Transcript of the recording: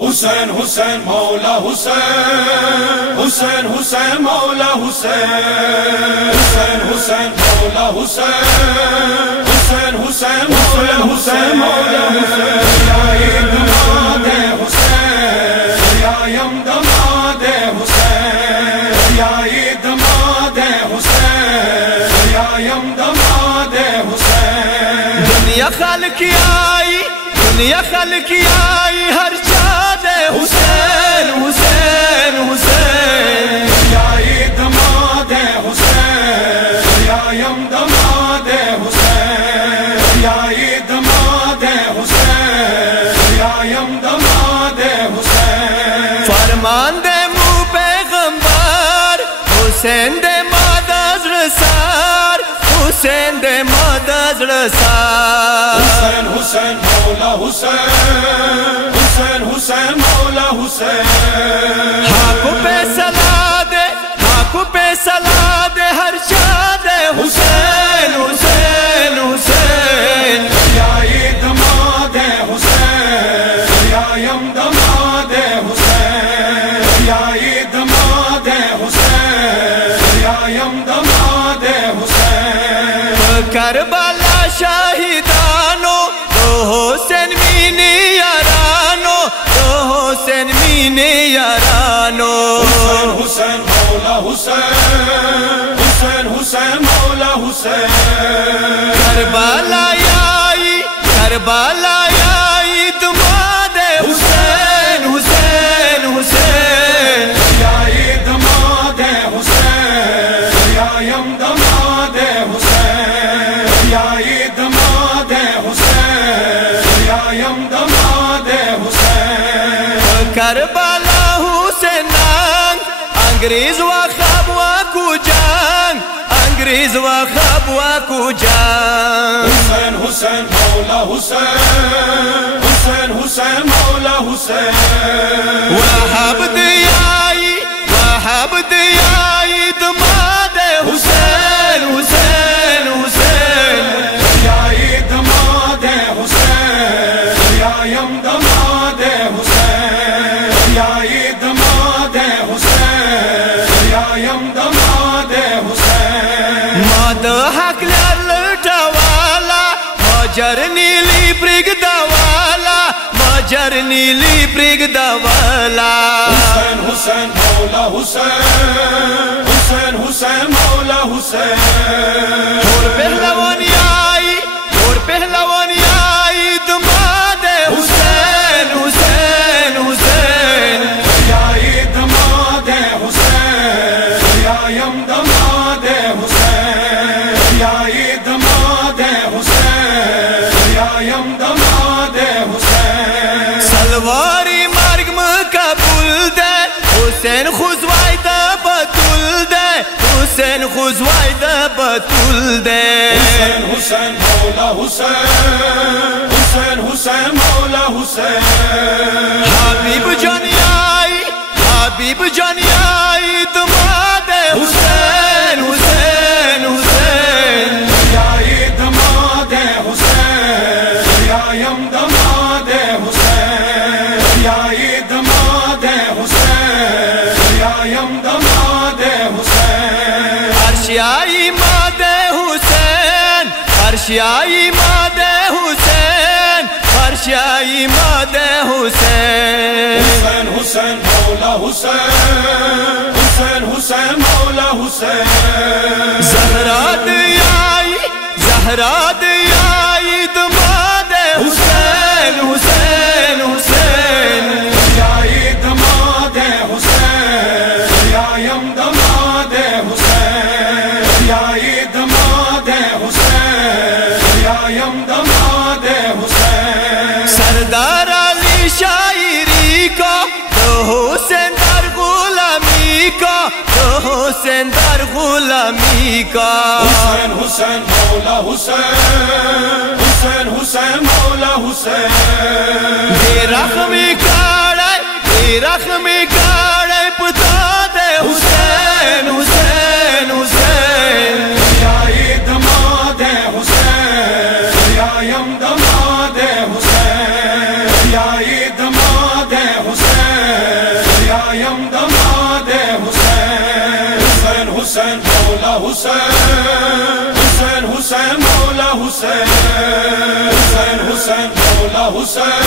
حسین حسین مولا حسین حسین حسین مولا حسین حسین حسین مولا حسین حسین حسین مولا حسین مولا حسین یا دماد حسین یا دماد حسین یا دماد حسین یا دماد حسین دنیا خلق آئی دنیا خلق آئی ہر چاند حسین حسین حسین یا دماد حسین یا دماد حسین یا دماد حسین یا دماد حسین فرمان دے منہ پیغمبر حسین دے ماداز رسار حسین دے ماداز رسار حسین حسین مولا حسین حسین حسین مولا حسین حق پہ سلا دے حق پہ سلا دے ہر چاند حسین حسین حسین یا دماد حسین یا دماد حسین یا دماد حسین یا دماد حسین کربلا شاہدانو تو حسین مینی یارانو تو حسین مینی یارانو حسین حسین مولا حسین حسین حسین مولا حسین کربلا آئی کربلا آئی دماد حسین حسین حسین یا دماد حسین یا دماد حسین یا دماد حسین یا دماد حسین کربلا حسین انگریز و خواب و کو جنگ انگریز و خواب و کو جنگ حسین حسین مولا حسین حسین حسین مولا حسین وہاب دیائی وہاب دیائی دماد حسین حسین حسین یا دماد حسین یا دماد حسین یا دماد حسین یا دماد حسین ماد حق لٹا والا مجر نیلی پرگدا والا مجر نیلی پرگدا والا حسین حسین مولا حسین حسین حسین مولا حسین اور پہلوانی آئی اور پہلوانی آئی دماد حسین حسین حسین یا دماد حسین یا دماد حسین یا دماد حسین یا دماد حسین سلواری مرگ مقبول دے حسین خوزوائی دا بطول دے حسین خوزوائی دا بطول دے حسین حسین مولا حسین حسین حسین مولا حسین حبیب جانی آئی حبیب جانی آئی دماد حسین حسین حسین یا دماد حسین یا دماد حسین یا دماد حسین یا دماد حسین عرشیائی ماد حسین عرشیائی ماد حسین عرشیائی ماد حسین حسین حسین مولا حسین حسین حسین مولا حسین زہرا دیائی زہرا دیائی دماد حسین حسین حسین یا دماد حسین یا دماد حسین یا دماد حسین یا دماد حسین سردار علی شاعری کو تو حسین در غلامی کا تو حسین در غلامی کا حسین حسین مولا حسین حسین حسین مولا حسین دے رخمی کاڑے دے رخمی کاڑے پتا دے حسین حسین حسین یا دماد حسین یا دماد حسین یا دماد حسین حسین مولا حسین حسین حسین مولا حسین حسین حسین مولا حسین